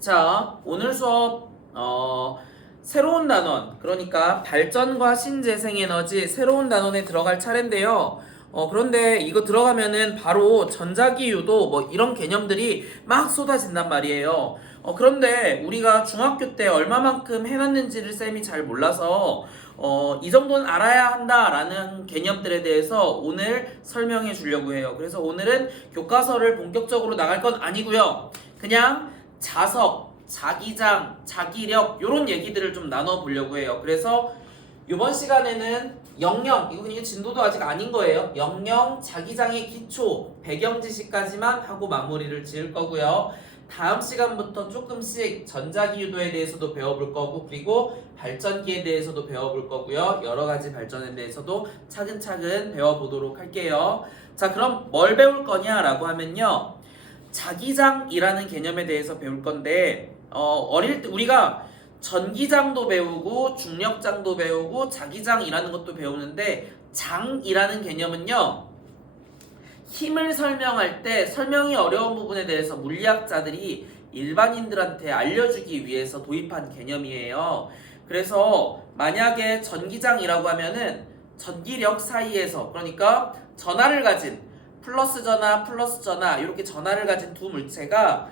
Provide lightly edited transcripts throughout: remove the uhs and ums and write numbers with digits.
자, 오늘 수업 새로운 단원, 그러니까 발전과 신재생에너지 새로운 단원에 들어갈 차례인데요. 그런데 이거 들어가면은 바로 전자기유도 뭐 이런 개념들이 막 쏟아진단 말이에요. 그런데 우리가 중학교 때 얼마만큼 해놨는지를 쌤이 잘 몰라서 이 정도는 알아야 한다라는 개념들에 대해서 오늘 설명해 주려고 해요. 그래서 오늘은 교과서를 본격적으로 나갈 건 아니고요. 그냥 자석, 자기장, 자기력 이런 얘기들을 좀 나눠보려고 해요. 그래서 이번 시간에는 영영, 이거 그냥 진도도 아직 아닌 거예요. 영영, 자기장의 기초, 배경 지식까지만 하고 마무리를 지을 거고요. 다음 시간부터 조금씩 전자기유도에 대해서도 배워볼 거고, 그리고 발전기에 대해서도 배워볼 거고요. 여러 가지 발전에 대해서도 차근차근 배워보도록 할게요. 자, 그럼 뭘 배울 거냐라고 하면요. 자기장이라는 개념에 대해서 배울 건데, 어릴 때 우리가 전기장도 배우고 중력장도 배우고 자기장이라는 것도 배우는데, 장이라는 개념은요, 힘을 설명할 때 설명이 어려운 부분에 대해서 물리학자들이 일반인들한테 알려주기 위해서 도입한 개념이에요. 그래서 만약에 전기장이라고 하면은 전기력 사이에서, 그러니까 전하를 가진 플러스 전하 이렇게 전하를 가진 두 물체가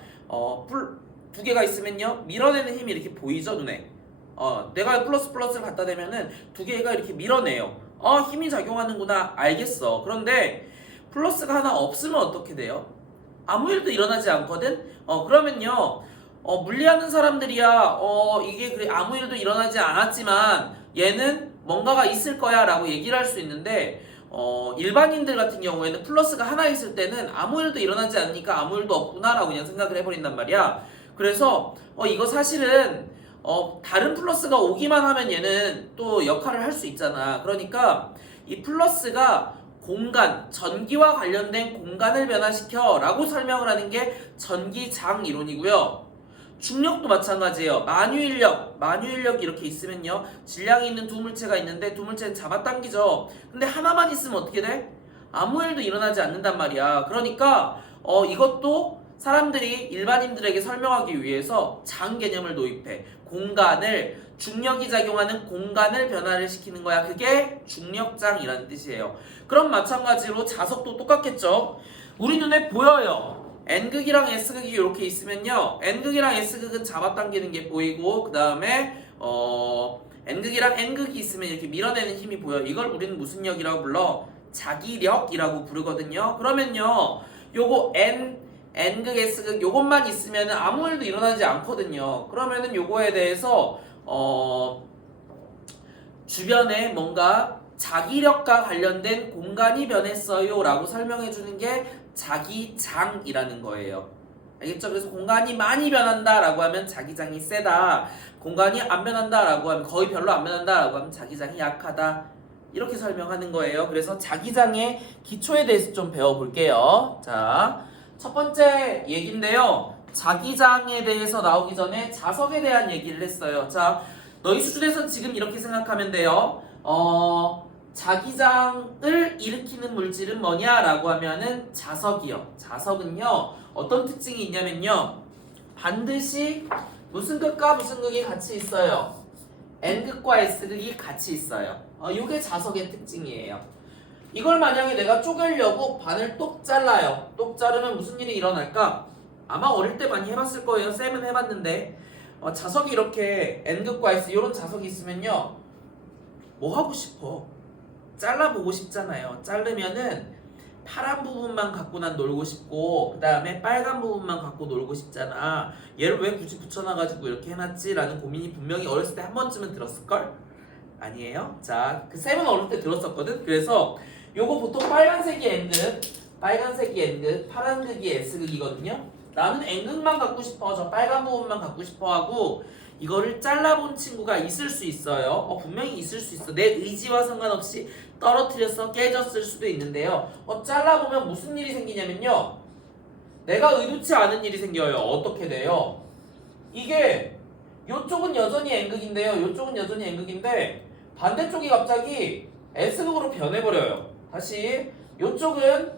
두 개가 있으면요, 밀어내는 힘이 이렇게 보이죠, 눈에. 내가 플러스를 갖다 대면은 두 개가 이렇게 밀어내요. 힘이 작용하는구나, 알겠어. 그런데 플러스가 하나 없으면 어떻게 돼요? 아무 일도 일어나지 않거든? 그러면요, 물리하는 사람들이야, 이게 그래, 아무 일도 일어나지 않았지만 얘는 뭔가가 있을 거야 라고 얘기를 할 수 있는데, 일반인들 같은 경우에는 플러스가 하나 있을 때는 아무 일도 일어나지 않으니까 아무 일도 없구나 라고 그냥 생각을 해버린단 말이야. 그래서 이거 사실은 다른 플러스가 오기만 하면 얘는 또 역할을 할 수 있잖아. 그러니까 이 플러스가 공간, 전기와 관련된 공간을 변화시켜 라고 설명을 하는 게 전기장 이론이고요. 중력도 마찬가지예요. 만유인력 이렇게 있으면요, 질량이 있는 두 물체가 있는데 두 물체는 잡아당기죠. 근데 하나만 있으면 어떻게 돼? 아무 일도 일어나지 않는단 말이야. 그러니까 이것도 사람들이 일반인들에게 설명하기 위해서 장 개념을 도입해. 공간을, 중력이 작용하는 공간을 변화를 시키는 거야. 그게 중력장이라는 뜻이에요. 그럼 마찬가지로 자석도 똑같겠죠. 우리 눈에 보여요. N극이랑 S극이 이렇게 있으면요, N극이랑 S극은 잡아당기는 게 보이고, 그 다음에 N극이랑 N극이 있으면 이렇게 밀어내는 힘이 보여. 이걸 우리는 무슨力이라고 불러? 자기력이라고 부르거든요. 그러면요, 요거 N극, S극 요것만 있으면 아무 일도 일어나지 않거든요. 그러면은 요거에 대해서 주변에 뭔가 자기력과 관련된 공간이 변했어요 라고 설명해주는 게 자기장이라는 거예요. 알겠죠? 그래서 공간이 많이 변한다 라고 하면 자기장이 세다, 공간이 안 변한다 라고 하면, 거의 별로 안 변한다 라고 하면 자기장이 약하다, 이렇게 설명하는 거예요. 그래서 자기장의 기초에 대해서 좀 배워볼게요. 자, 첫 번째 얘기인데요, 자기장에 대해서 나오기 전에 자석에 대한 얘기를 했어요. 자, 너희 수준에서 지금 이렇게 생각하면 돼요. 자기장을 일으키는 물질은 뭐냐라고 하면은 자석이요. 자석은요, 어떤 특징이 있냐면요, 반드시 무슨 극과 무슨 극이 같이 있어요. N극과 S극이 같이 있어요. 이게 자석의 특징이에요. 이걸 만약에 내가 쪼개려고 반을 똑 잘라요. 똑 자르면 무슨 일이 일어날까? 아마 어릴 때 많이 해봤을 거예요. 쌤은 해봤는데, 자석이 이렇게 N극과 S 이런 자석이 있으면요, 뭐 하고 싶어? 잘라보고 싶잖아요. 자르면은 파란 부분만 갖고 난 놀고 싶고, 그 다음에 빨간 부분만 갖고 놀고 싶잖아. 얘를 왜 굳이 붙여놔가지고 이렇게 해놨지? 라는 고민이 분명히 어렸을 때 한 번쯤은 들었을걸? 아니에요? 자, 그 쌤은 어릴 때 들었었거든? 그래서 요거 보통 빨간색이 N극, 파란극이 S극이거든요. 나는 N극만 갖고 싶어, 저 빨간 부분만 갖고 싶어 하고, 이거를 잘라본 친구가 있을 수 있어요. 분명히 있을 수 있어. 내 의지와 상관없이 떨어뜨려서 깨졌을 수도 있는데요. 잘라보면 무슨 일이 생기냐면요, 내가 의도치 않은 일이 생겨요. 어떻게 돼요? 이게 요쪽은 여전히 N극인데요, 요쪽은 여전히 N극인데 반대쪽이 갑자기 S극으로 변해버려요. 다시, 요쪽은,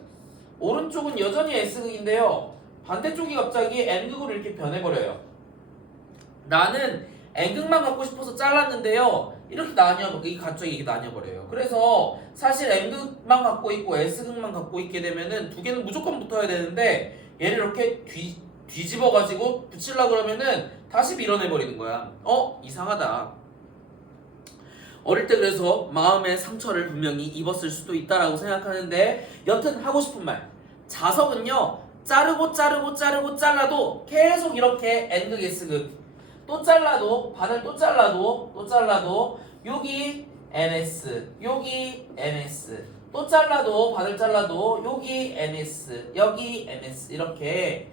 오른쪽은 여전히 S극인데요, 반대쪽이 갑자기 N극으로 이렇게 변해버려요. 나는 N극만 갖고 싶어서 잘랐는데요. 이렇게 나뉘어, 갑자기 이게 나뉘어버려요. 그래서 사실 N극만 갖고 있고 S극만 갖고 있게 되면은 두 개는 무조건 붙어야 되는데 얘를 이렇게 뒤집어가지고 붙이려고 그러면은 다시 밀어내버리는 거야. 이상하다. 어릴 때 그래서 마음의 상처를 분명히 입었을 수도 있다라고 생각하는데 여튼 하고 싶은 말. 자석은요. 자르고 잘라도 계속 이렇게 N극 S극 또 잘라도 반을 또 잘라도 여기 NS 여기 NS 또 잘라도 반을 잘라도 여기 NS 여기 NS 이렇게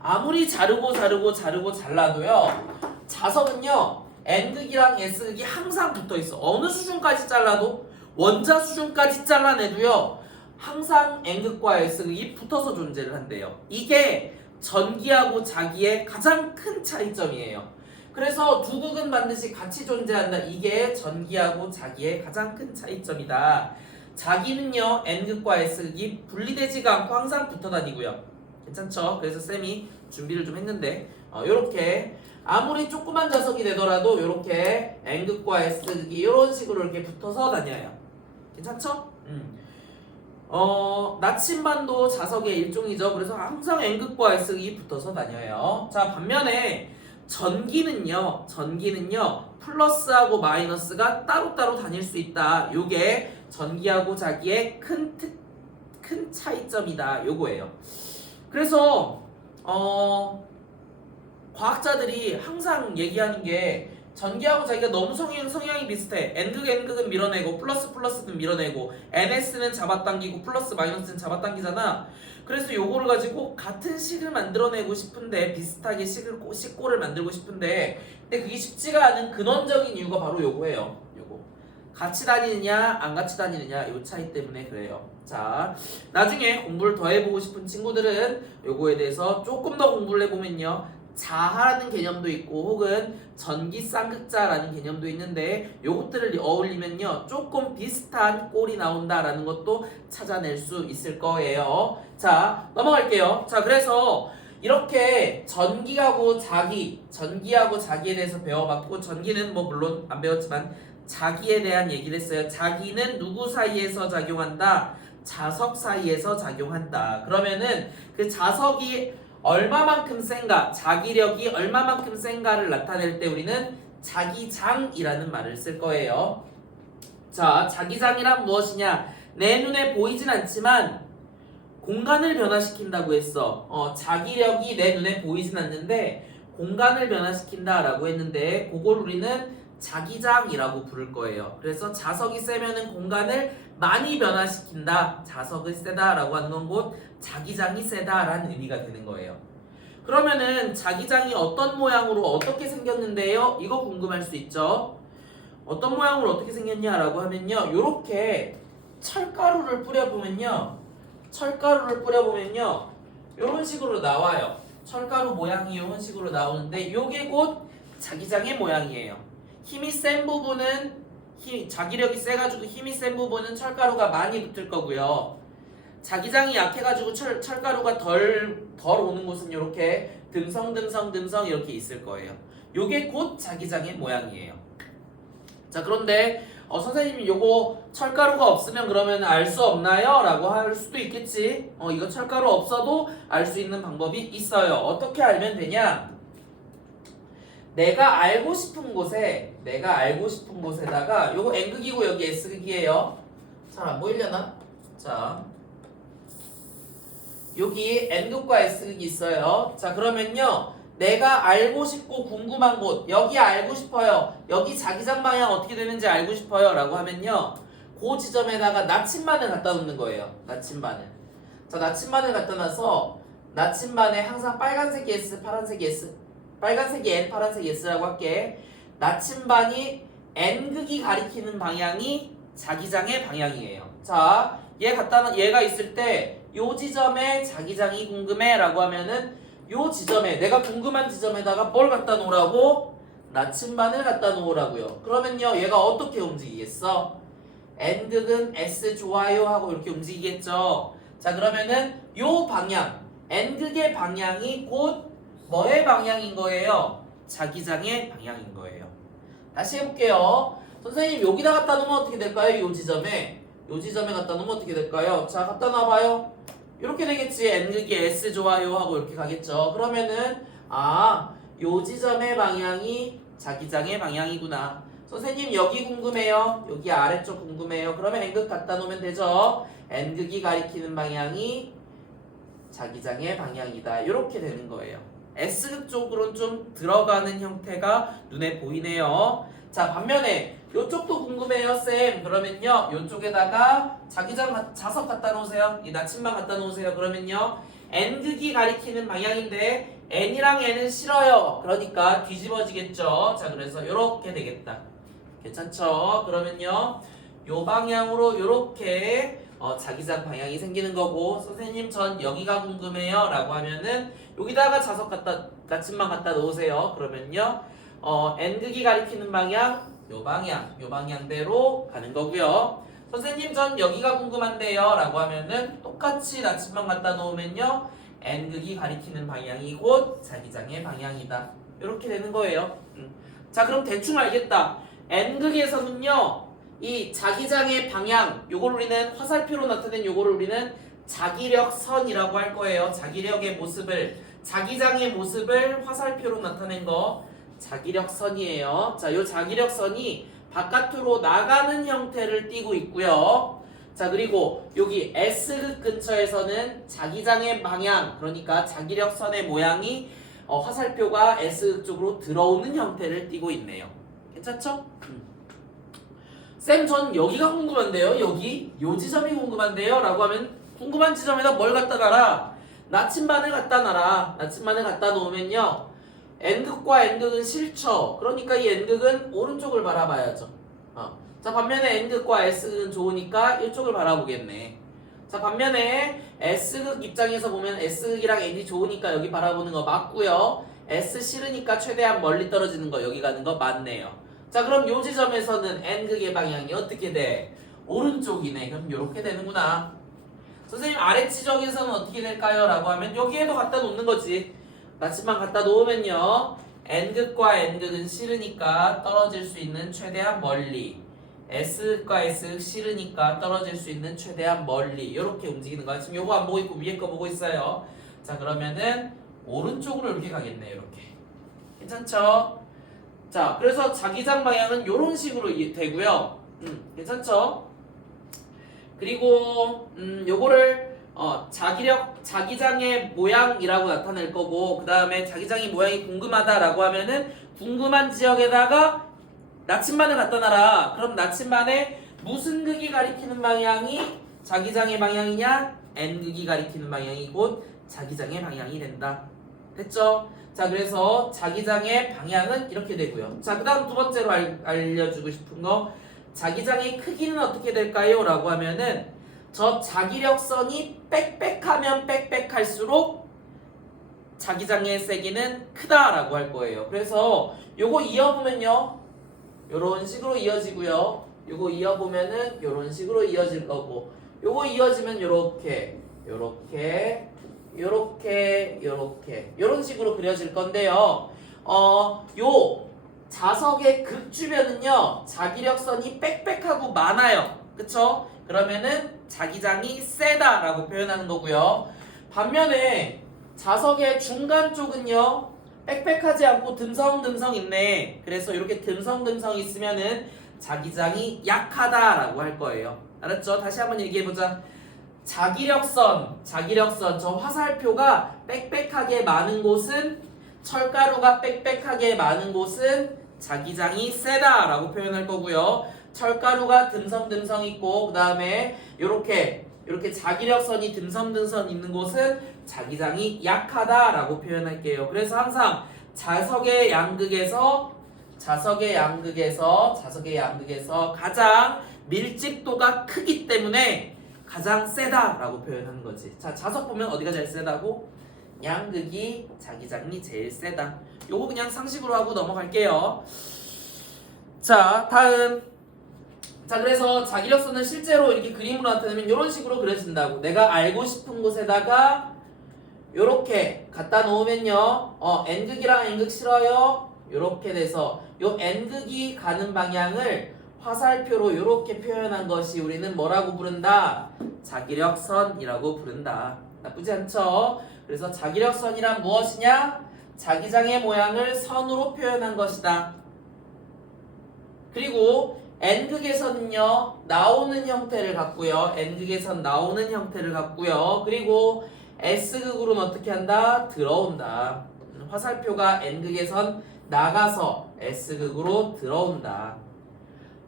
아무리 자르고 잘라도요 자석은요 N극이랑 S극이 항상 붙어있어. 어느 수준까지 잘라도 원자 수준까지 잘라내도요 항상 N극과 S극이 붙어서 존재를 한대요. 이게 전기하고 자기의 가장 큰 차이점이에요. 그래서 두 극은 반드시 같이 존재한다. 이게 전기하고 자기의 가장 큰 차이점이다. 자기는요 N극과 S극이 분리되지가 않고 항상 붙어 다니고요. 괜찮죠? 그래서 쌤이 준비를 좀 했는데 요렇게 아무리 조그만 자석이 되더라도 요렇게 N극과 S극이 이런 식으로 이렇게 붙어서 다녀요. 괜찮죠? 나침반도 자석의 일종이죠. 그래서 항상 N극과 S극이 붙어서 다녀요. 자, 반면에 전기는요 플러스하고 마이너스가 따로따로 다닐 수 있다. 요게 전기하고 자기의 큰 차이점이다. 요거예요. 그래서 과학자들이 항상 얘기하는 게 전기하고 자기가 너무 성향이 비슷해. N극은 밀어내고 플러스는 밀어내고 NS는 잡아당기고 플러스 마이너스는 잡아당기잖아. 그래서 요거를 가지고 같은 식을 만들어내고 싶은데 비슷하게 식골을 만들고 싶은데 근데 그게 쉽지가 않은 근원적인 이유가 바로 요거예요. 요거 같이 다니느냐 안 같이 다니느냐 요 차이 때문에 그래요. 자, 나중에 공부를 더 해보고 싶은 친구들은 요거에 대해서 조금 더 공부를 해보면요 자하라는 개념도 있고 혹은 전기 쌍극자라는 개념도 있는데 요것들을 어울리면요 조금 비슷한 꼴이 나온다라는 것도 찾아낼 수 있을 거예요. 자, 넘어갈게요. 자, 그래서 이렇게 전기하고 자기에 대해서 배워봤고 전기는 뭐 물론 안 배웠지만 자기에 대한 얘기를 했어요. 자기는 누구 사이에서 작용한다? 자석 사이에서 작용한다. 그러면은 그 자석이 얼마만큼 센가, 자기력이 얼마만큼 센가를 나타낼 때 우리는 자기장이라는 말을 쓸 거예요. 자, 자기장이란 무엇이냐? 내 눈에 보이진 않지만 공간을 변화시킨다고 했어. 자기력이 내 눈에 보이진 않는데 공간을 변화시킨다라고 했는데 그걸 우리는 자기장이라고 부를 거예요. 그래서 자석이 세면은 공간을 많이 변화시킨다. 자석이 세다라고 하는 건 곧 자기장이 세다라는 의미가 되는 거예요. 그러면은 자기장이 어떤 모양으로 어떻게 생겼는데요? 이거 궁금할 수 있죠. 어떤 모양으로 어떻게 생겼냐라고 하면요. 요렇게 철가루를 뿌려보면요. 요런 식으로 나와요. 철가루 모양이 요런 식으로 나오는데 요게 곧 자기장의 모양이에요. 힘이 센 부분은 자기력이 세가지고 힘이 센 부분은 철가루가 많이 붙을 거고요. 자기장이 약해가지고 철가루가 덜 오는 곳은 이렇게 듬성 이렇게 있을 거예요. 요게 곧 자기장의 모양이에요. 자, 그런데 선생님이 요거 철가루가 없으면 그러면 알 수 없나요? 라고 할 수도 있겠지. 이거 철가루 없어도 알 수 있는 방법이 있어요. 어떻게 알면 되냐? 내가 알고 싶은 곳에다가 요거 N극이고 여기 S극이에요. 잘 안 보이려나? 자, 여기 N극과 S극이 있어요. 자, 그러면요 내가 알고 싶고 궁금한 곳 여기 알고 싶어요. 여기 자기장 방향 어떻게 되는지 알고 싶어요 라고 하면요 그 지점에다가 나침반을 갖다 놓는 거예요. 나침반을. 자, 나침반을 갖다 놔서 나침반에 항상 빨간색이 S, 파란색이 S, 빨간색이 N, 파란색이 S라고 할게. 나침반이 N극이 가리키는 방향이 자기장의 방향이에요. 자, 얘가 있을 때 요 지점에 자기장이 궁금해 라고 하면은 요 지점에 내가 궁금한 지점에다가 뭘 갖다 놓으라고? 나침반을 갖다 놓으라고요. 그러면요 얘가 어떻게 움직이겠어? N극은 S 좋아요 하고 이렇게 움직이겠죠. 자, 그러면은 요 방향 N극의 방향이 곧 뭐의 방향인 거예요? 자기장의 방향인 거예요. 다시 해볼게요. 선생님 여기다 갖다 놓으면 어떻게 될까요? 요 지점에 갖다 놓으면 어떻게 될까요? 자, 갖다 놔봐요. 이렇게 되겠지. n극이 s 좋아요 하고 이렇게 가겠죠. 그러면은 요 지점의 방향이 자기장의 방향이구나. 선생님 여기 궁금해요. 여기 아래쪽 궁금해요. 그러면 n극 갖다 놓으면 되죠. n극이 가리키는 방향이 자기장의 방향이다. 이렇게 되는 거예요. S극 쪽으로는 좀 들어가는 형태가 눈에 보이네요. 자, 반면에 이쪽도 궁금해요, 쌤. 그러면요, 이쪽에다가 자기장 자석 갖다 놓으세요. 이 나침반 갖다 놓으세요. 그러면요, N극이 가리키는 방향인데 N이랑 N은 싫어요. 그러니까 뒤집어지겠죠. 자, 그래서 이렇게 되겠다. 괜찮죠? 그러면요, 요 방향으로 이렇게 자기장 방향이 생기는 거고, 선생님 전 여기가 궁금해요 라고 하면은 여기다가 자석 갖다 나침반 갖다 놓으세요. 그러면요 n극이 가리키는 방향 요 방향대로 가는 거고요. 선생님 전 여기가 궁금한데요 라고 하면은 똑같이 나침반 갖다 놓으면요 n극이 가리키는 방향이 곧 자기장의 방향이다. 이렇게 되는 거예요. 자, 그럼 대충 알겠다. n극에서는요 이 자기장의 방향, 요걸 우리는 화살표로 나타낸 요거를 우리는 자기력선이라고 할 거예요. 자기력의 모습을, 자기장의 모습을 화살표로 나타낸 거 자기력선이에요. 자, 요 자기력선이 바깥으로 나가는 형태를 띠고 있고요. 자, 그리고 여기 S극 근처에서는 자기장의 방향, 그러니까 자기력선의 모양이 화살표가 S극 쪽으로 들어오는 형태를 띠고 있네요. 괜찮죠? 쌤, 전 여기가 궁금한데요. 여기 요 지점이 궁금한데요 라고 하면 궁금한 지점에다 뭘 갖다 놔라? 나침반을 갖다 놔라. 나침반을 갖다 놓으면요 n극과 n극은 싫죠. 그러니까 이 n극은 오른쪽을 바라봐야죠. 자, 반면에 n극과 s극은 좋으니까 이쪽을 바라보겠네. 자, 반면에 s극 입장에서 보면 s극이랑 n이 좋으니까 여기 바라보는 거 맞고요. s 싫으니까 최대한 멀리 떨어지는 거 여기 가는 거 맞네요. 자, 그럼 요 지점에서는 n극의 방향이 어떻게 돼? 오른쪽이네. 그럼 요렇게 되는구나. 선생님 아래 지점에서는 어떻게 될까요? 라고 하면 여기에도 갖다 놓는 거지. 나침반 갖다 놓으면요 n극과 n극은 싫으니까 떨어질 수 있는 최대한 멀리, s극과 s극 싫으니까 떨어질 수 있는 최대한 멀리, 이렇게 움직이는 거야. 지금 요거 안 보고 있고 위에 거 보고 있어요. 자, 그러면은 오른쪽으로 이렇게 가겠네. 이렇게. 괜찮죠? 자, 그래서 자기장 방향은 이런 식으로 되고요. 괜찮죠? 그리고 요거를 자기장의 모양이라고 나타낼 거고, 그 다음에 자기장의 모양이 궁금하다라고 하면은 궁금한 지역에다가 나침반을 갖다 놔라. 그럼 나침반에 무슨 극이 가리키는 방향이 자기장의 방향이냐? n극이 가리키는 방향이 곧 자기장의 방향이 된다. 됐죠? 자, 그래서 자기장의 방향은 이렇게 되고요. 자, 그 다음 두 번째로 알려주고 싶은 거, 자기장의 크기는 어떻게 될까요? 라고 하면은 저 자기력선이 빽빽하면 빽빽할수록 자기장의 세기는 크다라고 할 거예요. 그래서 요거 이어보면요 요런 식으로 이어지고요, 요거 이어보면은 요런 식으로 이어질 거고, 요거 이어지면 요렇게 요런 식으로 그려질 건데요. 요 자석의 극 주변은요 자기력선이 빽빽하고 많아요. 그쵸? 그러면은 자기장이 세다라고 표현하는 거고요. 반면에 자석의 중간 쪽은요 빽빽하지 않고 듬성듬성 있네. 그래서 이렇게 듬성듬성 있으면은 자기장이 약하다라고 할 거예요. 알았죠? 다시 한번 얘기해보자. 자기력선 저 화살표가 빽빽하게 많은 곳은, 철가루가 빽빽하게 많은 곳은 자기장이 세다라고 표현할 거고요. 철가루가 듬성듬성 있고 그 다음에 요렇게 자기력선이 듬성듬성 있는 곳은 자기장이 약하다라고 표현할게요. 그래서 항상 자석의 양극에서 가장 밀집도가 크기 때문에 가장 세다라고 표현하는 거지. 자, 자석 보면 어디가 제일 세다고? 양극이 자기장이 제일 세다. 요거 그냥 상식으로 하고 넘어갈게요. 자, 다음. 자, 그래서 자기력선은 실제로 이렇게 그림으로 나타내면 이런 식으로 그려진다고. 내가 알고 싶은 곳에다가 요렇게 갖다 놓으면요 n극이랑 n극 싫어요? 요렇게 돼서 요 N극이 가는 방향을 화살표로 요렇게 표현한 것이 우리는 뭐라고 부른다? 자기력선이라고 부른다. 나쁘지 않죠? 그래서 자기력선이란 무엇이냐? 자기장의 모양을 선으로 표현한 것이다. 그리고 N극에서는요 나오는 형태를 갖고요. N극에선 나오는 형태를 갖고요. 그리고 S극으로는 어떻게 한다? 들어온다. 화살표가 N극에선 나가서 S극으로 들어온다.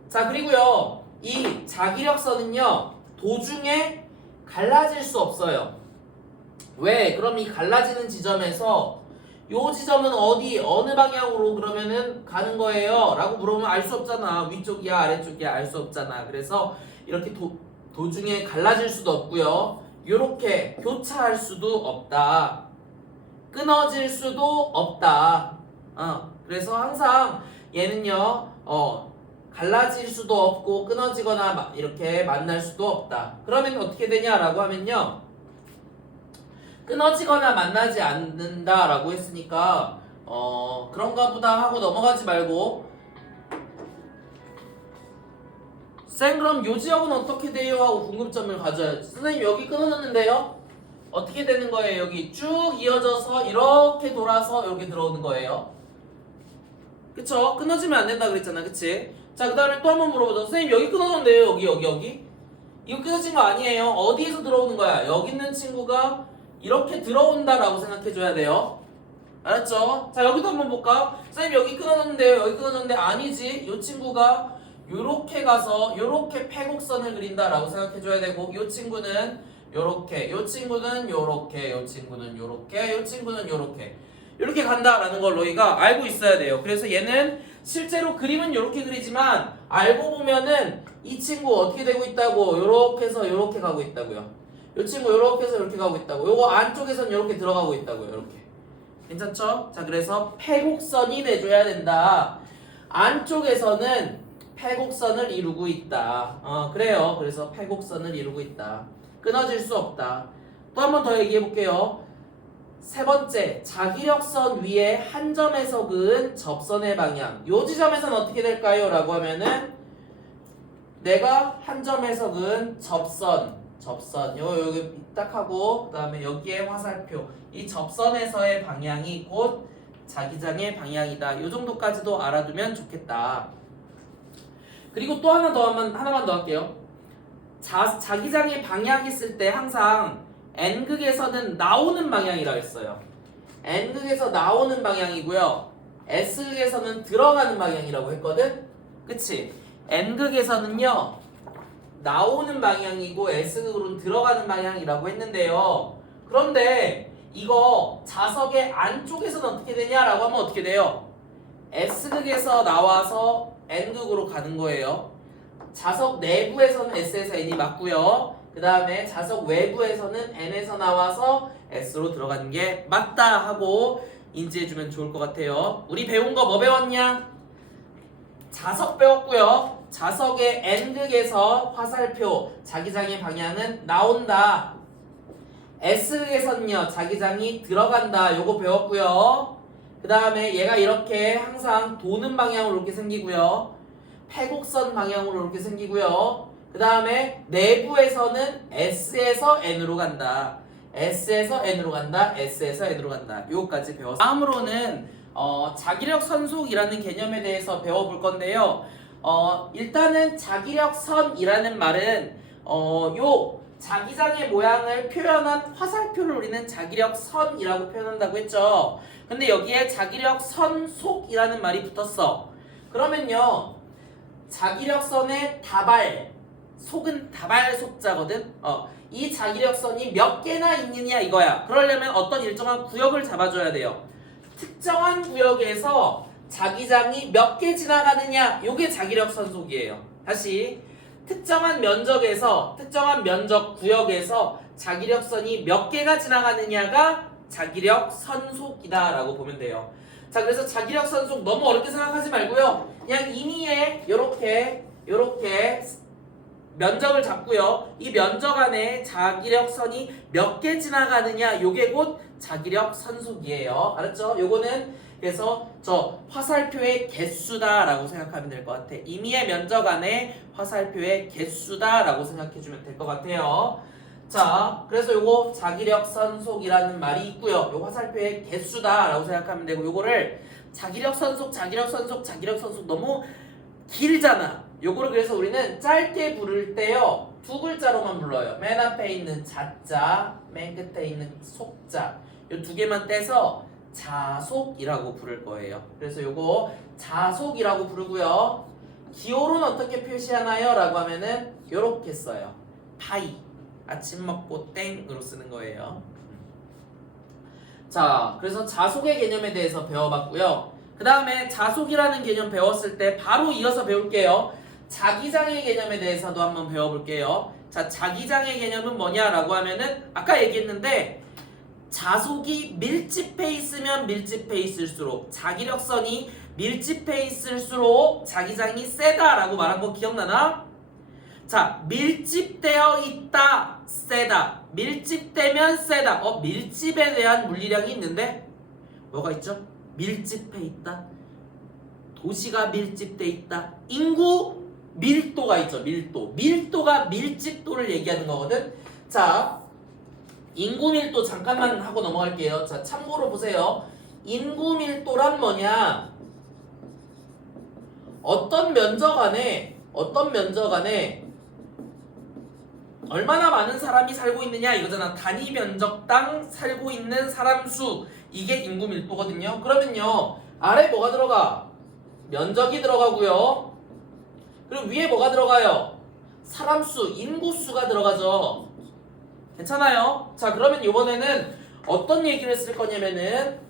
자, 그리고요 이 자기력선은요 도중에 갈라질 수 없어요. 왜? 그럼 이 갈라지는 지점에서 요 지점은 어디 어느 방향으로 그러면은 가는 거예요? 라고 물어보면 알 수 없잖아. 위쪽이야 아래쪽이야 알 수 없잖아. 그래서 이렇게 도중에 갈라질 수도 없고요. 요렇게 교차할 수도 없다. 끊어질 수도 없다. 그래서 항상 얘는요 갈라질 수도 없고 끊어지거나 이렇게 만날 수도 없다. 그러면 어떻게 되냐라고 하면요 끊어지거나 만나지 않는다라고 했으니까 그런가 보다 하고 넘어가지 말고 쌤 그럼 요 지역은 어떻게 돼요? 하고 궁금점을 가져야지. 선생님 여기 끊어졌는데요? 어떻게 되는 거예요? 여기 쭉 이어져서 이렇게 돌아서 여기 들어오는 거예요. 그쵸? 끊어지면 안 된다 그랬잖아. 그치? 자, 그 다음에 또 한 번 물어보자. 선생님 여기 끊어졌는데요? 여기 이거 끊어진 거 아니에요. 어디에서 들어오는 거야? 여기 있는 친구가 이렇게 들어온다라고 생각해줘야 돼요. 알았죠? 자, 여기도 한번 볼까? 선생님 여기 끊어졌는데요? 여기 끊어졌는데 아니지. 이 친구가 요렇게 가서 요렇게 패곡선을 그린다라고 생각해줘야 되고 이 친구는 요렇게, 이 친구는 요렇게, 이 친구는 요렇게, 이 친구는 요렇게 이렇게 간다라는 걸 너희가 알고 있어야 돼요. 그래서 얘는 실제로 그림은 요렇게 그리지만 알고 보면은 이 친구 어떻게 되고 있다고 요렇게 해서 요렇게 가고 있다고요. 이 친구 요렇게 해서 이렇게 가고 있다고. 요거 안쪽에선 요렇게 들어가고 있다고요. 요렇게. 괜찮죠? 자, 그래서 패곡선이 돼줘야 된다. 안쪽에서는 패곡선을 이루고 있다. 그래요. 그래서 패곡선을 이루고 있다. 끊어질 수 없다. 또 한 번 더 얘기해 볼게요. 세 번째, 자기력선 위에 한 점에서 그은 접선의 방향. 요 지점에서는 어떻게 될까요? 라고 하면은 내가 한 점에서 그은 접선 여기 딱 하고 그 다음에 여기에 화살표 이 접선에서의 방향이 곧 자기장의 방향이다. 요 정도까지도 알아두면 좋겠다. 그리고 또 하나만 더 할게요. 자기장의 방향이 있을 때 항상 N극에서는 나오는 방향이라 했어요. N극에서 나오는 방향이고요. S극에서는 들어가는 방향이라고 했거든? 그치? N극에서는요 나오는 방향이고 S극으로는 들어가는 방향이라고 했는데요. 그런데 이거 자석의 안쪽에서는 어떻게 되냐라고 하면 어떻게 돼요? S극에서 나와서 N극으로 가는 거예요. 자석 내부에서는 S에서 N이 맞고요. 그 다음에 자석 외부에서는 N에서 나와서 S로 들어가는 게 맞다 하고 인지해주면 좋을 것 같아요. 우리 배운 거 뭐 배웠냐? 자석 배웠고요. 자석의 N극에서 화살표 자기장의 방향은 나온다. S극에서는요 자기장이 들어간다. 요거 배웠고요. 그 다음에 얘가 이렇게 항상 도는 방향으로 이렇게 생기고요. 패곡선 방향으로 이렇게 생기고요. 그 다음에 내부에서는 S에서 N으로 간다. S에서 N으로 간다. S에서 N으로 간다. 요거까지 배웠습니다. 다음으로는 자기력 선속이라는 개념에 대해서 배워볼 건데요. 일단은 자기력 선이라는 말은 요 자기장의 모양을 표현한 화살표를 우리는 자기력 선이라고 표현한다고 했죠. 근데 여기에 자기력 선속이라는 말이 붙었어. 그러면요 자기력선의 다발, 속은 다발 속자거든. 이 자기력선이 몇 개나 있느냐 이거야. 그러려면 어떤 일정한 구역을 잡아줘야 돼요. 특정한 구역에서 자기장이 몇 개 지나가느냐, 요게 자기력선 속이에요. 다시 특정한 면적에서 특정한 면적 구역에서 자기력선이 몇 개가 지나가느냐가 자기력선 속이다라고 보면 돼요. 자, 그래서 자기력선 속 너무 어렵게 생각하지 말고요. 그냥 임의에 요렇게 면적을 잡고요. 이 면적 안에 자기력선이 몇 개 지나가느냐, 요게 곧 자기력 선속이에요. 알았죠? 요거는 그래서 저 화살표의 개수다라고 생각하면 될 것 같아. 임의의 면적 안에 화살표의 개수다라고 생각해주면 될 것 같아요. 자, 그래서 요거 자기력 선속이라는 말이 있고요. 요 화살표의 개수다라고 생각하면 되고, 요거를 자기력 선속, 자기력 선속, 자기력 선속 너무 길잖아. 요거를 그래서 우리는 짧게 부를 때요, 두 글자로만 불러요. 맨 앞에 있는 자자, 맨 끝에 있는 속자, 요 두 개만 떼서 자속이라고 부를 거예요. 그래서 요거 자속이라고 부르고요. 기호로는 어떻게 표시하나요? 라고 하면은 요렇게 써요. 파이, 아침 먹고 땡으로 쓰는 거예요. 자, 그래서 자속의 개념에 대해서 배워봤고요. 그 다음에 자속이라는 개념 배웠을 때 바로 이어서 배울게요. 자기장의 개념에 대해서도 한번 배워볼게요. 자, 자기장의 개념은 뭐냐라고 하면은 아까 얘기했는데, 자속이 밀집해 있으면 밀집해 있을수록, 자기력선이 밀집해 있을수록 자기장이 세다라고 말한 거 기억나나? 자, 밀집되어 있다, 세다. 밀집되면 세다. 밀집에 대한 물리량이 있는데 뭐가 있죠? 밀집해 있다, 도시가 밀집돼 있다, 인구 밀도가 있죠. 밀도가 밀집도를 얘기하는 거거든. 자, 인구 밀도 잠깐만 하고 넘어갈게요. 자, 참고로 보세요. 인구 밀도란 뭐냐? 어떤 면적 안에 얼마나 많은 사람이 살고 있느냐 이거잖아. 단위 면적당 살고 있는 사람 수, 이게 인구 밀도거든요. 그러면요, 아래 뭐가 들어가? 면적이 들어가고요. 그리고 위에 뭐가 들어가요? 사람 수, 인구 수가 들어가죠. 괜찮아요? 자, 그러면 이번에는 어떤 얘기를 쓸 거냐면은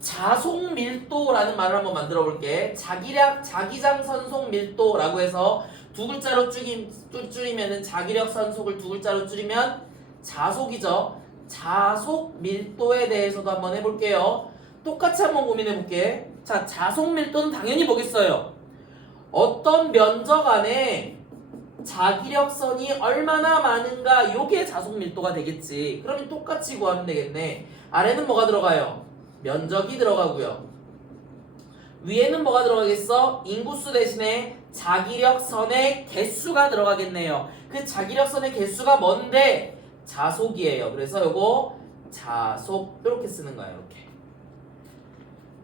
자속 밀도라는 말을 한번 만들어 볼게. 자기장 선속 밀도라고 해서 두 글자로 줄이면은 자기력 선속을 두 글자로 줄이면 자속이죠. 자속 밀도에 대해서도 한번 해볼게요. 똑같이 한번 고민해 볼게. 자, 자속 밀도는 당연히 뭐겠어요? 어떤 면적 안에 자기력선이 얼마나 많은가, 요게 자속 밀도가 되겠지. 그러면 똑같이 구하면 되겠네. 아래는 뭐가 들어가요? 면적이 들어가고요. 위에는 뭐가 들어가겠어? 인구수 대신에 자기력선의 개수가 들어가겠네요. 그 자기력선의 개수가 뭔데? 자속이에요. 그래서 요거 자속 이렇게 쓰는 거예요. 이렇게.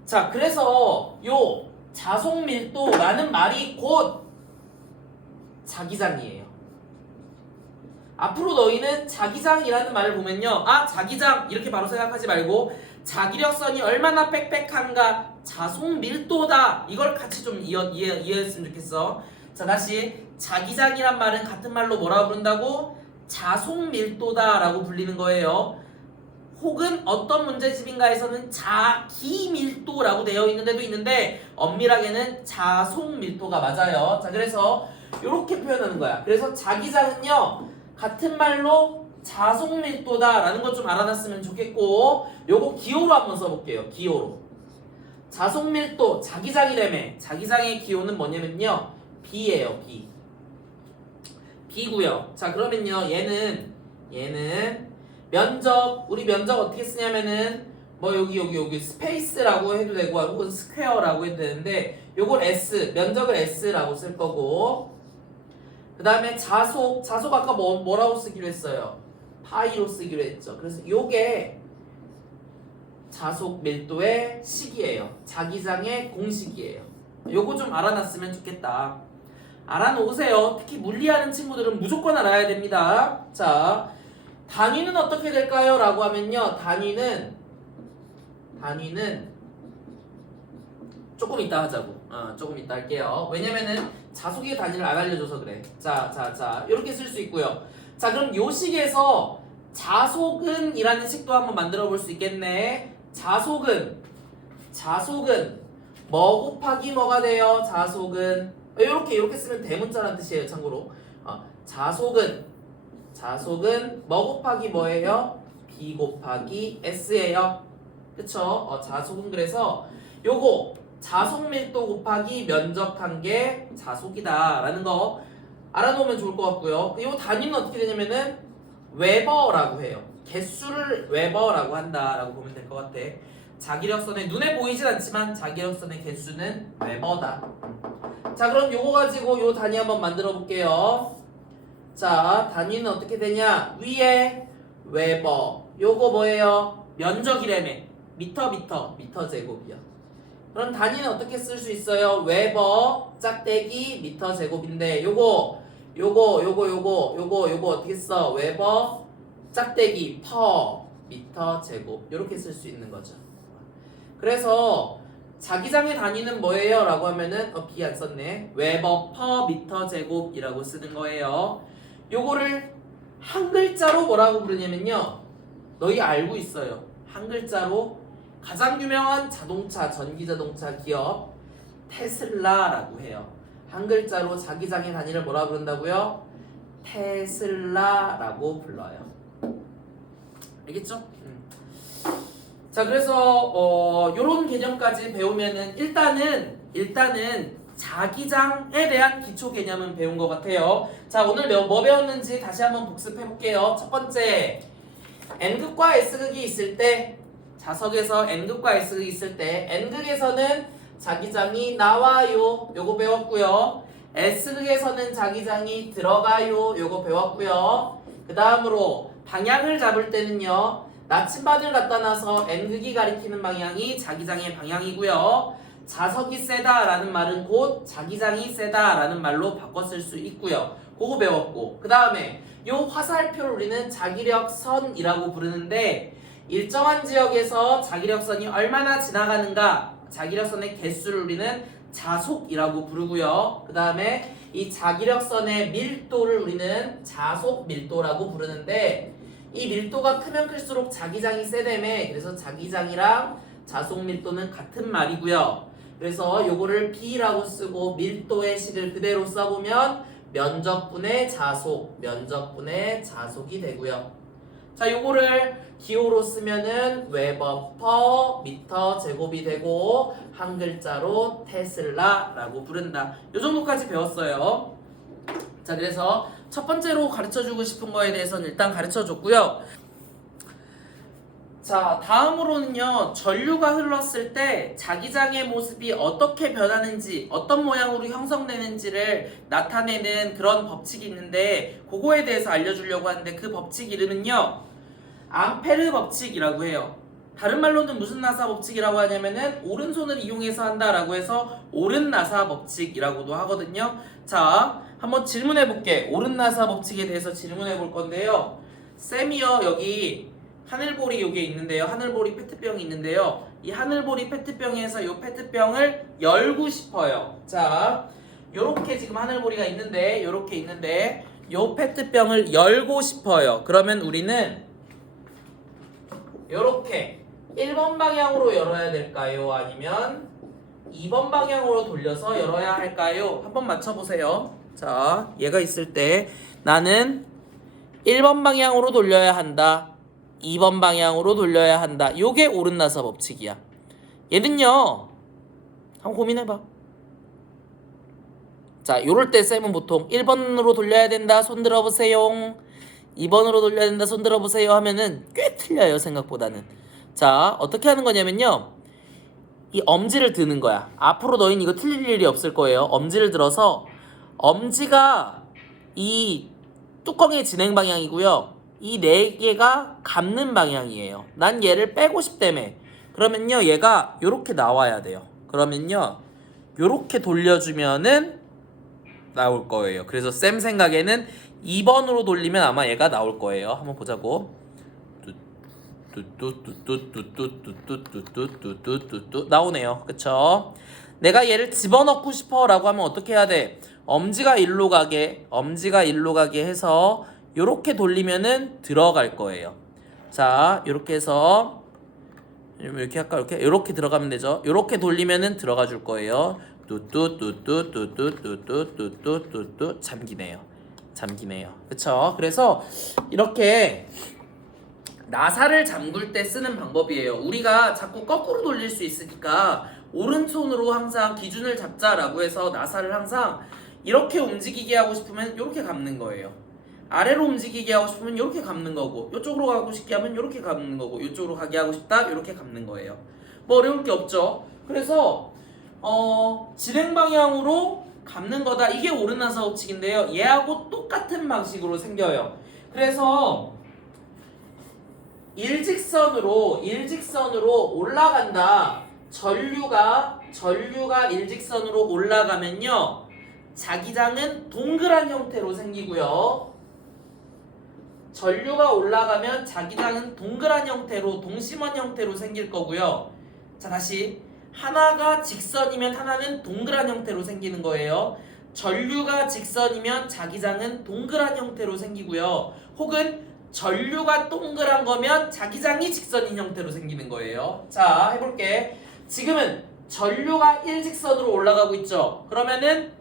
자, 그래서 요 자속 밀도라는 말이 곧 자기장이에요. 앞으로 너희는 자기장이라는 말을 보면요, 아, 자기장 이렇게 바로 생각하지 말고 자기력선이 얼마나 빽빽한가, 자속 밀도다, 이걸 같이 좀 이해했으면 좋겠어. 자, 다시 자기장이란 말은 같은 말로 뭐라고 부른다고? 자속 밀도다 라고 불리는 거예요. 혹은 어떤 문제집인가에서는 자기밀도라고 되어 있는 데도 있는데 엄밀하게는 자속밀도가 맞아요. 자, 그래서 이렇게 표현하는 거야. 그래서 자기장은요, 같은 말로 자속밀도다 라는 것 좀 알아놨으면 좋겠고, 요거 기호로 한번 써볼게요. 기호로. 자속밀도, 자기장이라며. 자기장의 기호는 뭐냐면요, B예요. B. B고요. 자, 그러면요, 얘는 면적, 우리 면적 어떻게 쓰냐면은 뭐 여기 스페이스라고 해도 되고 혹은 스퀘어라고 해도 되는데, 요걸 S, 면적을 S라고 쓸 거고, 그 다음에 자속 아까 뭐라고 쓰기로 했어요? 파이로 쓰기로 했죠. 그래서 요게 자속 밀도의 식이에요. 자기장의 공식이에요. 요거 좀 알아놨으면 좋겠다. 알아놓으세요. 특히 물리하는 친구들은 무조건 알아야 됩니다. 자, 단위는 어떻게 될까요? 라고 하면요, 단위는 조금 이따 하자고. 조금 이따 할게요. 왜냐면은 자속의 단위를 안 알려줘서 그래. 자, 이렇게 쓸 수 있고요. 자, 그럼 요 식에서 자속은 이라는 식도 한번 만들어 볼 수 있겠네. 자속은 뭐 곱하기 뭐가 돼요? 자속은 이렇게 쓰면 대문자라는 뜻이에요. 참고로 자속은 뭐 곱하기 뭐예요? B 곱하기 S예요. 그쵸? 자속은 그래서 요거 자속 밀도 곱하기 면적한 게 자속이다 라는 거 알아놓으면 좋을 것 같고요. 이 단위는 어떻게 되냐면은 웨버라고 해요. 개수를 웨버라고 한다라고 보면 될 것 같아. 자기력선의 눈에 보이진 않지만 자기력선의 개수는 웨버다. 자, 그럼 요거 가지고 요 단위 한번 만들어 볼게요. 자, 단위는 어떻게 되냐? 위에 웨버. 요거 뭐예요? 면적이라며. 미터 제곱이요. 그럼 단위는 어떻게 쓸 수 있어요? 웨버 짝대기 미터 제곱인데 요거 어떻게 써? 웨버 짝대기 퍼 미터 제곱 요렇게 쓸 수 있는 거죠. 그래서 자기장의 단위는 뭐예요? 라고 하면은 B 안 썼네. 웨버 퍼 미터 제곱이라고 쓰는 거예요. 요거를 한 글자로 뭐라고 부르냐면요. 너희 알고 있어요. 한 글자로 가장 유명한 자동차, 전기자동차 기업 테슬라라고 해요. 한 글자로 자기장의 단위를 뭐라 부른다고요? 테슬라라고 불러요. 알겠죠? 자, 그래서 요런 개념까지 배우면은 일단은 자기장에 대한 기초 개념은 배운 것 같아요. 자, 오늘 뭐 배웠는지 다시 한번 복습해 볼게요. 첫 번째, n극과 s극이 있을 때, 자석에서 n극과 s극이 있을 때 n극에서는 자기장이 나와요. 요거 배웠고요. s극에서는 자기장이 들어가요. 요거 배웠고요. 그 다음으로 방향을 잡을 때는요. 나침반을 갖다 놔서 n극이 가리키는 방향이 자기장의 방향이고요. 자석이 세다라는 말은 곧 자기장이 세다라는 말로 바꿔 쓸 수 있고요. 그거 배웠고, 그 다음에 요 화살표를 우리는 자기력선이라고 부르는데 일정한 지역에서 자기력선이 얼마나 지나가는가, 자기력선의 개수를 우리는 자속이라고 부르고요. 그 다음에 이 자기력선의 밀도를 우리는 자속 밀도라고 부르는데 이 밀도가 크면 클수록 자기장이 세다며. 그래서 자기장이랑 자속 밀도는 같은 말이고요. 그래서 요거를 B라고 쓰고 밀도의 식을 그대로 써보면 면적분의 자속, 면적분의 자속이 되고요. 자, 요거를 기호로 쓰면은 웨버 퍼 미터 제곱이 되고 한 글자로 테슬라라고 부른다. 요 정도까지 배웠어요. 자, 그래서 첫 번째로 가르쳐주고 싶은 거에 대해서는 일단 가르쳐줬고요. 자, 다음으로는요. 전류가 흘렀을 때 자기장의 모습이 어떻게 변하는지, 어떤 모양으로 형성되는지를 나타내는 그런 법칙이 있는데 그거에 대해서 알려주려고 하는데 그 법칙 이름은요. 암페르 법칙이라고 해요. 다른 말로는 무슨 나사 법칙이라고 하냐면은 오른손을 이용해서 한다라고 해서 오른 나사 법칙이라고도 하거든요. 자, 한번 질문해 볼게. 오른 나사 법칙에 대해서 질문해 볼 건데요. 쌤이요, 여기 하늘보리 요게 있는데요. 하늘보리 페트병이 있는데요. 이 하늘보리 페트병에서 이 페트병을 열고 싶어요. 자, 요렇게 지금 하늘보리가 있는데, 요렇게 있는데 요 페트병을 열고 싶어요. 그러면 우리는 요렇게 1번 방향으로 열어야 될까요? 아니면 2번 방향으로 돌려서 열어야 할까요? 한번 맞춰보세요. 자, 얘가 있을 때 나는 1번 방향으로 돌려야 한다. 2번 방향으로 돌려야 한다. 요게 오른 나사 법칙이야. 얘는요. 한번 고민해봐. 자, 요럴 때 쌤은 보통 1번으로 돌려야 된다. 손 들어보세요. 2번으로 돌려야 된다. 손 들어보세요 하면은 꽤 틀려요. 생각보다는. 자, 어떻게 하는 거냐면요. 이 엄지를 드는 거야. 앞으로 너희는 이거 틀릴 일이 없을 거예요. 엄지를 들어서 엄지가 이 뚜껑의 진행 방향이고요. 이 네 개가 감는 방향이에요. 난 얘를 빼고 싶다며. 그러면요. 얘가 요렇게 나와야 돼요. 그러면요. 요렇게 돌려주면은 나올 거예요. 그래서 쌤 생각에는 2번으로 돌리면 아마 얘가 나올 거예요. 한번 보자고. 나오네요. 그쵸? 내가 얘를 집어넣고 싶어 라고 하면 어떻게 해야 돼? 엄지가 일로 가게 해서 요렇게 돌리면은 들어갈 거예요. 자, 요렇게 해서 이렇게 할까? 이렇게 들어가면 되죠. 요렇게 돌리면은 들어가 줄 거예요. 뚜뚜뚜뚜뚜뚜뚜뚜뚜뚜뚜뚜 잠기네요. 그쵸? 그래서 이렇게 나사를 잠글 때 쓰는 방법이에요. 우리가 자꾸 거꾸로 돌릴 수 있으니까 오른손으로 항상 기준을 잡자라고 해서 나사를 항상 이렇게 움직이게 하고 싶으면 이렇게 감는 거예요. 아래로 움직이게 하고 싶으면 이렇게 감는 거고, 이쪽으로 가고 싶게 하면 이렇게 감는 거고, 이쪽으로 가게 하고 싶다 이렇게 감는 거예요. 뭐 어려울 게 없죠. 그래서 진행 방향으로 감는 거다. 이게 오르나사 법칙인데요. 얘하고 똑같은 방식으로 생겨요. 그래서 일직선으로 올라간다. 전류가 일직선으로 올라가면요, 자기장은 동그란 형태로 생기고요. 전류가 올라가면 자기장은 동그란 형태로, 동심원 형태로 생길 거고요. 자, 다시 하나가 직선이면 하나는 동그란 형태로 생기는 거예요. 전류가 직선이면 자기장은 동그란 형태로 생기고요. 혹은 전류가 동그란 거면 자기장이 직선인 형태로 생기는 거예요. 자, 해볼게. 지금은 전류가 일직선으로 올라가고 있죠. 그러면은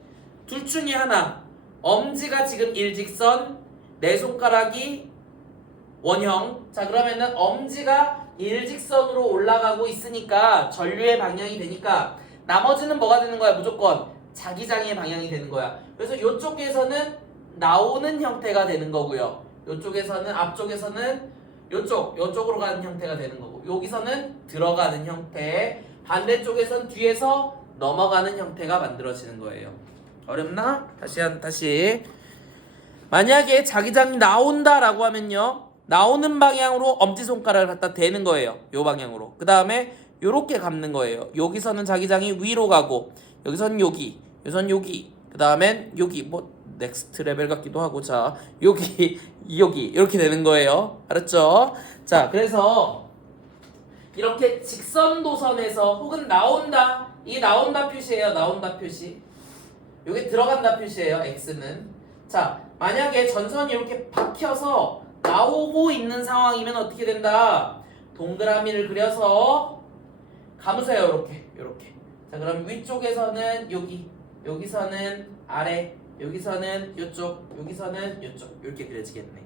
둘 중에 하나, 엄지가 지금 일직선, 내 손가락이 원형. 자, 그러면은 엄지가 일직선으로 올라가고 있으니까 전류의 방향이 되니까 나머지는 뭐가 되는 거야? 무조건 자기장의 방향이 되는 거야. 그래서 이쪽에서는 나오는 형태가 되는 거고요. 이쪽에서는, 앞쪽에서는 요쪽으로 가는 형태가 되는 거고, 여기서는 들어가는 형태, 반대쪽에선 뒤에서 넘어가는 형태가 만들어지는 거예요. 어렵나? 다시. 만약에 자기장이 나온다라고 하면요, 나오는 방향으로 엄지손가락을 갖다 대는 거예요. 요 방향으로. 그 다음에 요렇게 감는 거예요. 여기서는 자기장이 위로 가고, 여기서는 여기선 여기, 그 다음엔 여기, 뭐 넥스트 레벨 같기도 하고, 자, 여기 이렇게 되는 거예요. 알았죠? 자, 그래서 이렇게 직선도선에서 혹은 나온다, 이게 나온다 표시예요. 나온다 표시. 여기 들어간다 표시예요. X는. 자, 만약에 전선이 이렇게 박혀서 나오고 있는 상황이면 어떻게 된다? 동그라미를 그려서 감으세요. 이렇게. 자, 그럼 위쪽에서는 여기, 여기서는 아래, 여기서는 이쪽, 여기서는 이쪽, 이렇게 그려지겠네.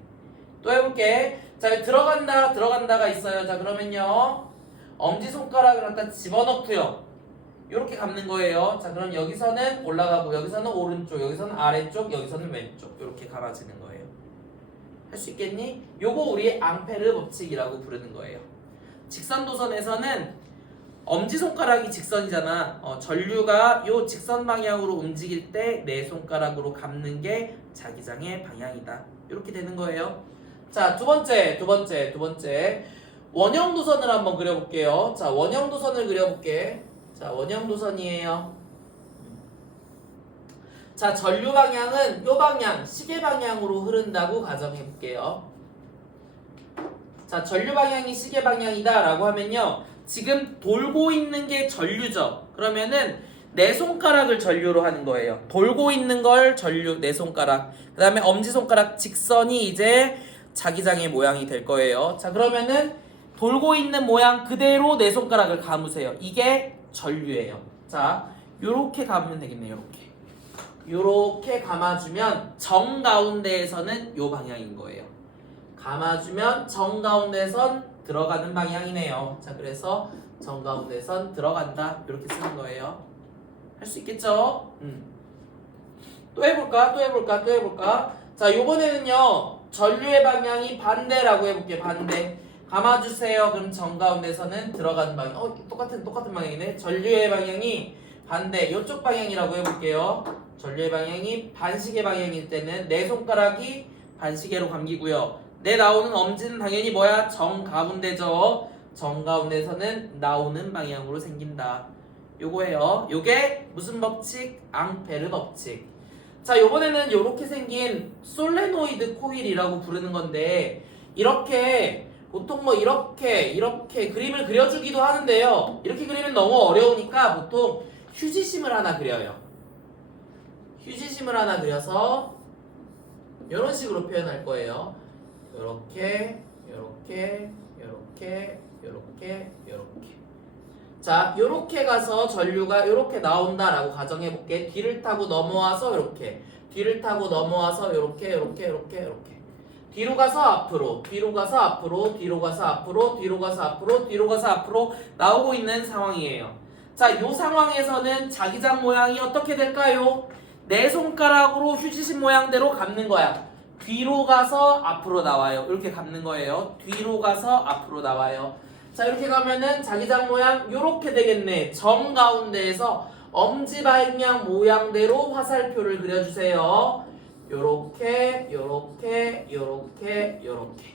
또 해볼게. 자, 들어간다가 있어요. 자, 그러면요, 엄지손가락을 갖다 집어넣고요, 이렇게 감는 거예요. 자, 그럼 여기서는 올라가고, 여기서는 오른쪽, 여기서는 아래쪽, 여기서는 왼쪽, 이렇게 감아지는 거예요. 할 수 있겠니? 요거 우리 앙페르 법칙이라고 부르는 거예요. 직선도선에서는 엄지손가락이 직선이잖아. 전류가 요 직선 방향으로 움직일 때 내 손가락으로 감는 게 자기장의 방향이다. 이렇게 되는 거예요. 자, 두 번째. 원형도선을 한번 그려볼게요. 자, 원형도선을 그려볼게. 자, 원형도선이에요. 자, 전류 방향은 요 방향, 시계 방향으로 흐른다고 가정해볼게요. 자, 전류 방향이 시계 방향이다 라고 하면요, 지금 돌고 있는 게 전류죠. 그러면은 내 손가락을 전류로 하는 거예요. 돌고 있는 걸 전류, 내 손가락. 그 다음에 엄지손가락 직선이 이제 자기장의 모양이 될 거예요. 자, 그러면은 돌고 있는 모양 그대로 내 손가락을 감으세요. 이게 전류예요. 자, 요렇게 감으면 되겠네요. 요렇게 감아주면 정가운데에서는 요 방향인 거예요. 감아주면 정가운데선 들어가는 방향이네요. 자, 그래서 정가운데선 들어간다, 이렇게 쓰는 거예요. 할 수 있겠죠? 또 해볼까? 자, 요번에는요, 전류의 방향이 반대라고 해볼게요. 반대. 감아주세요. 그럼 정가운데서는 들어가는 방향. 똑같은 방향이네. 전류의 방향이 반대, 요쪽 방향이라고 해볼게요. 전류의 방향이 반시계 방향일 때는 내 손가락이 반시계로 감기고요. 내 나오는 엄지는 당연히 뭐야? 정가운데죠. 정가운데서는 나오는 방향으로 생긴다. 요거예요. 요게 무슨 법칙? 앙페르 법칙. 자, 요번에는 요렇게 생긴 솔레노이드 코일이라고 부르는 건데, 이렇게 보통 뭐 이렇게 그림을 그려주기도 하는데요, 이렇게 그리면 너무 어려우니까 보통 휴지심을 하나 그려요. 휴지심을 하나 그려서 이런 식으로 표현할 거예요. 요렇게. 자, 요렇게 가서 전류가 요렇게 나온다라고 가정해볼게. 뒤를 타고 넘어와서 요렇게, 뒤를 타고 넘어와서 요렇게. 뒤로 가서 앞으로, 뒤로 가서 앞으로 나오고 있는 상황이에요. 자, 요 상황에서는 자기장 모양이 어떻게 될까요? 내 손가락으로 휴지심 모양대로 감는 거야. 뒤로 가서 앞으로 나와요. 이렇게 감는 거예요. 뒤로 가서 앞으로 나와요. 자, 이렇게 가면은 자기장 모양 요렇게 되겠네. 점 가운데에서 엄지 방향 모양대로 화살표를 그려주세요. 요렇게 요렇게 요렇게 요렇게.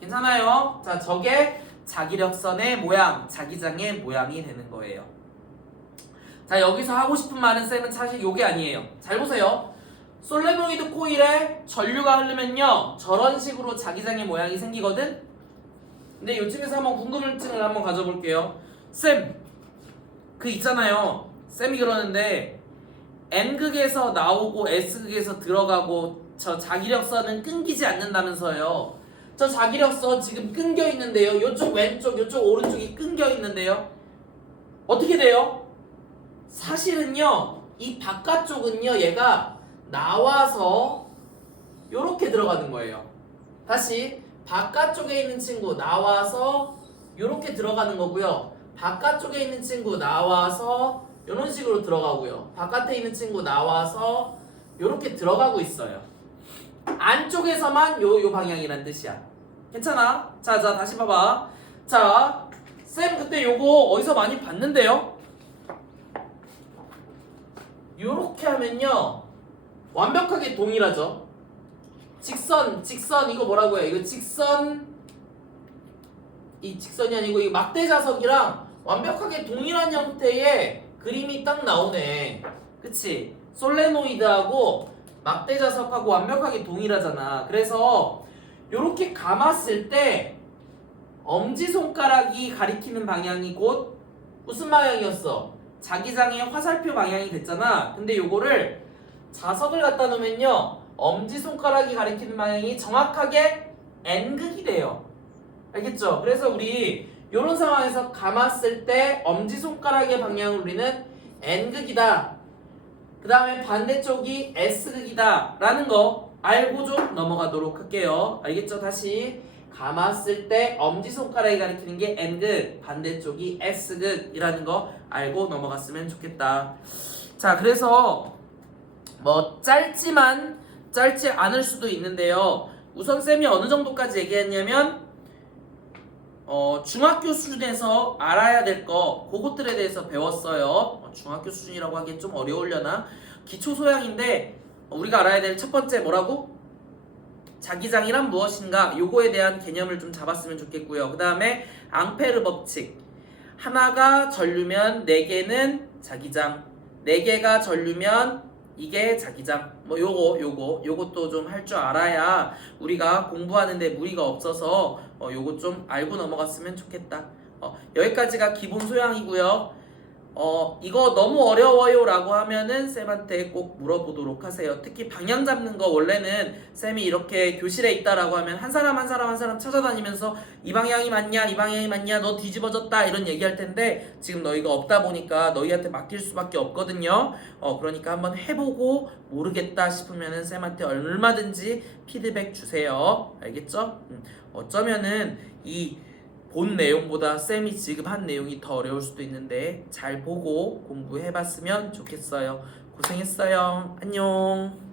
괜찮아요? 자, 저게 자기력선의 모양, 자기장의 모양이 되는 거예요. 자, 여기서 하고 싶은 말은 쌤은 사실 요게 아니에요. 잘 보세요. 솔레노이드 코일에 전류가 흐르면요 저런 식으로 자기장의 모양이 생기거든. 근데 요쯤에서 한번 궁금증을 한번 가져볼게요. 쌤, 그 있잖아요. 쌤이 그러는데 N극에서 나오고 S극에서 들어가고 저 자기력선은 끊기지 않는다면서요. 저 자기력선 지금 끊겨 있는데요. 요쪽 왼쪽, 요쪽 오른쪽이 끊겨 있는데요. 어떻게 돼요? 사실은요 이 바깥쪽은요 얘가 나와서 요렇게 들어가는 거예요. 다시 바깥쪽에 있는 친구 나와서 요렇게 들어가는 거고요. 바깥쪽에 있는 친구 나와서 요런 식으로 들어가고요. 바깥에 있는 친구 나와서 요렇게 들어가고 있어요. 안쪽에서만 요 방향이란 뜻이야. 괜찮아? 자, 다시 봐봐. 자, 쌤 그때 요거 어디서 많이 봤는데요? 요렇게 하면요 완벽하게 동일하죠. 직선 이거 뭐라고 해요? 이거 직선, 이 직선이 아니고 이 막대자석이랑 완벽하게 동일한 형태의 그림이 딱 나오네. 그치? 솔레노이드하고 막대자석하고 완벽하게 동일하잖아. 그래서 요렇게 감았을 때 엄지손가락이 가리키는 방향이 곧 무슨 방향이었어? 자기장의 화살표 방향이 됐잖아. 근데 요거를 자석을 갖다 놓으면요 엄지손가락이 가리키는 방향이 정확하게 N극이 돼요. 알겠죠? 그래서 우리 요런 상황에서 감았을 때 엄지손가락의 방향을 우리는 N극이다, 그 다음에 반대쪽이 S극이다 라는 거 알고 좀 넘어가도록 할게요. 알겠죠? 다시 감았을 때 엄지손가락이 가리키는 게 N극, 반대쪽이 S극이라는 거 알고 넘어갔으면 좋겠다. 자, 그래서 뭐 짧지 않을 수도 있는데요. 우선 쌤이 어느 정도까지 얘기했냐면 중학교 수준에서 알아야 될 거 그것들에 대해서 배웠어요. 중학교 수준이라고 하기엔 좀 어려우려나? 기초 소양인데 우리가 알아야 될 첫 번째 뭐라고? 자기장이란 무엇인가? 요거에 대한 개념을 좀 잡았으면 좋겠고요. 그 다음에 앙페르 법칙. 하나가 전류면 4개는 자기장, 4개가 전류면 이게 자기장. 뭐 요것도 좀 할 줄 알아야 우리가 공부하는데 무리가 없어서 요거 좀 알고 넘어갔으면 좋겠다. 여기까지가 기본 소양이고요. 이거 너무 어려워요 라고 하면은 쌤한테 꼭 물어보도록 하세요. 특히 방향 잡는 거 원래는 쌤이 이렇게 교실에 있다라고 하면 한 사람 찾아다니면서 이 방향이 맞냐 이 방향이 맞냐 너 뒤집어졌다 이런 얘기할 텐데 지금 너희가 없다 보니까 너희한테 맡길 수밖에 없거든요. 그러니까 한번 해보고 모르겠다 싶으면은 쌤한테 얼마든지 피드백 주세요. 알겠죠? 어쩌면은 이 본 내용보다 쌤이 지금 한 내용이 더 어려울 수도 있는데 잘 보고 공부해봤으면 좋겠어요. 고생했어요. 안녕.